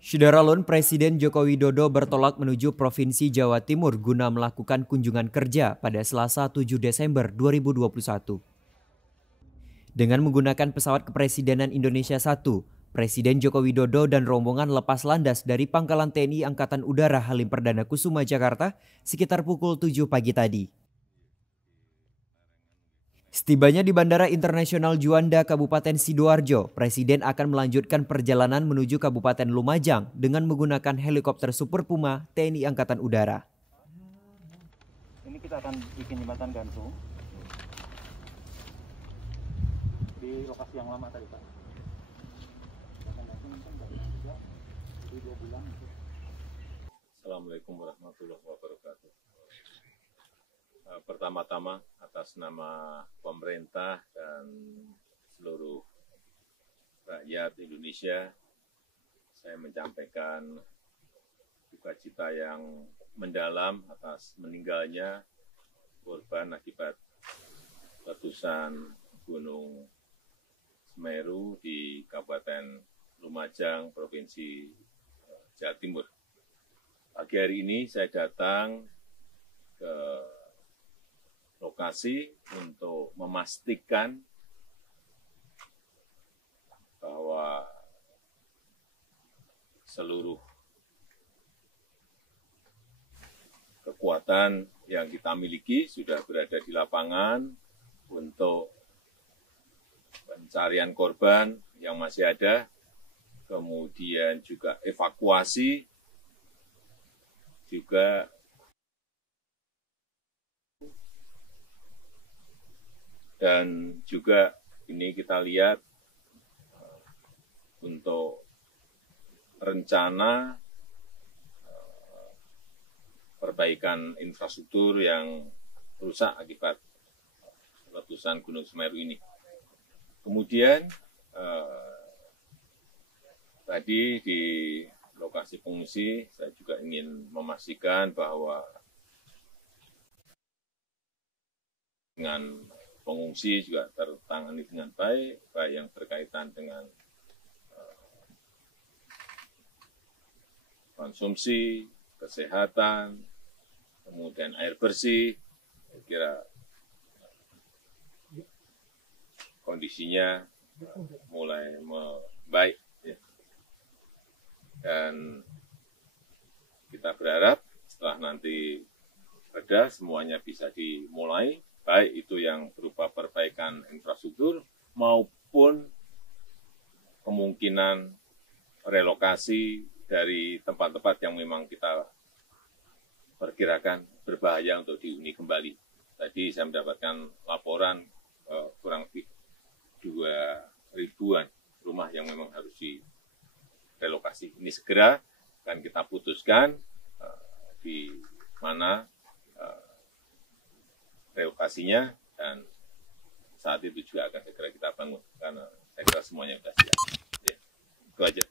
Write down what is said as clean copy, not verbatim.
Syederalun Presiden Joko Widodo bertolak menuju Provinsi Jawa Timur guna melakukan kunjungan kerja pada Selasa 7 Desember 2021. Dengan menggunakan pesawat Kepresidenan Indonesia 1, Presiden Joko Widodo dan rombongan lepas landas dari Pangkalan TNI Angkatan Udara Halim Perdana Kusuma, Jakarta sekitar pukul 7 pagi tadi. Setibanya di Bandara Internasional Juanda, Kabupaten Sidoarjo, Presiden akan melanjutkan perjalanan menuju Kabupaten Lumajang dengan menggunakan helikopter Super Puma TNI Angkatan Udara. Ini kita akan bikin jembatan gantung di lokasi yang lama tadi, Pak. Assalamualaikum warahmatullahi wabarakatuh. Pertama-tama atas nama pemerintah dan seluruh rakyat Indonesia, saya menyampaikan duka cita yang mendalam atas meninggalnya korban akibat letusan Gunung Semeru di Kabupaten Lumajang, Provinsi Jawa Timur. Pagi hari ini saya datang ke lokasi untuk memastikan bahwa seluruh kekuatan yang kita miliki sudah berada di lapangan untuk pencarian korban yang masih ada, kemudian juga evakuasi, juga dan juga ini kita lihat untuk rencana perbaikan infrastruktur yang rusak akibat letusan Gunung Semeru ini. Kemudian tadi di lokasi pengungsi saya juga ingin memastikan bahwa dengan pengungsi juga tertangani dengan baik, baik yang berkaitan dengan konsumsi, kesehatan, kemudian air bersih. Saya kira kondisinya mulai membaik. Ya. Dan kita berharap setelah nanti reda semuanya bisa dimulai, baik itu yang berupa perbaikan infrastruktur maupun kemungkinan relokasi dari tempat-tempat yang memang kita perkirakan berbahaya untuk dihuni kembali. Tadi saya mendapatkan laporan kurang lebih 2.000-an rumah yang memang harus direlokasi. Ini segera akan kita putuskan di mana relokasinya, dan saat itu juga akan segera kita bangun karena saya kira semuanya sudah siap. Ya, itu aja.